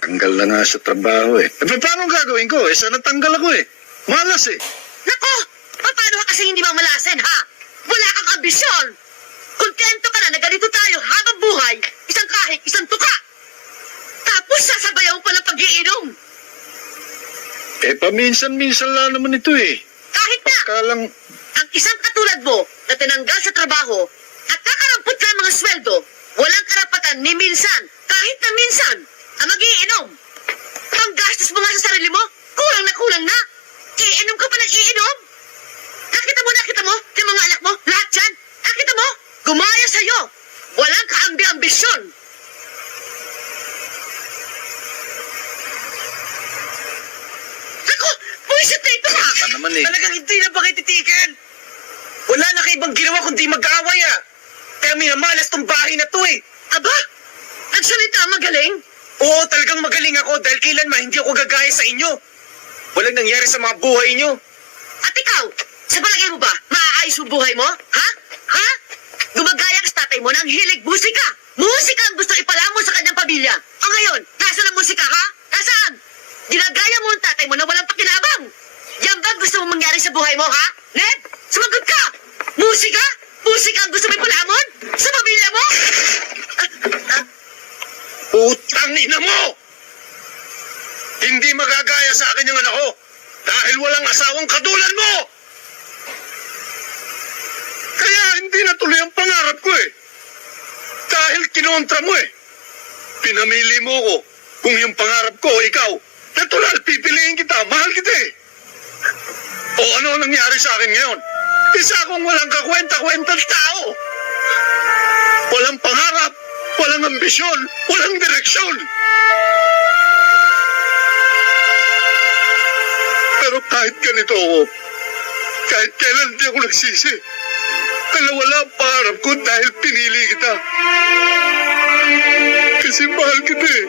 Tanggal na nga sa trabaho eh. Paano gagawin ko? Eh, sana tanggal ako eh. Malas eh. Nako! Paano ka kasi hindi mamalasin, ha? Wala kang ambisyon! Kontento ka na ganito tayo habang buhay, isang kahig, isang tuka! Tapos sasabayaw pa ng pag-iinom! Eh, paminsan-minsan lang naman ito eh. Kahit na! Kalang... Ang isang katulad mo na tinanggal sa trabaho at kakarampot ka ng mga sweldo, walang karapatan ni minsan, kahit na minsan, ang mag-iinom. Panggastos mo nga sa sarili mo, kulang na. Iinom ka pa ng iinom? Nakita mo, yung mga anak mo, lahat yan. Nakita mo, gumaya sa'yo. Walang kaambi-ambisyon. Ako, buwisit na ito ha. Pa naman eh. Talagang hindi na ba kayo titigil? Wala na kayo ibang ginawa kundi mag-aaway Kaya minamalas tong bahay na to eh. Aba, nagsalita magaling. Oo, talagang magaling ako dahil kailanman hindi ako gagaya sa inyo. Walang nangyari sa mga buhay nyo. At ikaw, sa palagay mo ba, maaayos yung buhay mo? Ha? Ha? Gumagaya ka sa tatay mo ng hilig musika. Musika ang gusto ipalamon sa kanyang pamilya. O ngayon, nasaan ang musika, ha? Nasaan? Ginagaya mo ang tatay mo na walang pakinabang. Yan ba gusto mong mangyari sa buhay mo, ha? Ned, sumagot ka! Musika? Musika ang gusto mo ipalamon? Sa pamilya mo? Putang ina mo! Hindi magagaya sa akin yung anak ko dahil walang asawang katulad mo! Kaya hindi natuloy ang pangarap ko eh. Dahil kinontra mo eh. Pinamili mo ko kung yung pangarap ko, ikaw, natural, pipiliin kita, mahal kita eh. O ano nangyari sa akin ngayon? Isa akong walang kakwenta-kwentang tao. Walang pangarap, walang ambisyon, walang direksyon. Pero kahit ganito ako, kahit kailan di ako nagsisi, dahil wala ang pangarap ko dahil pinili kita. Kasi mahal kita eh.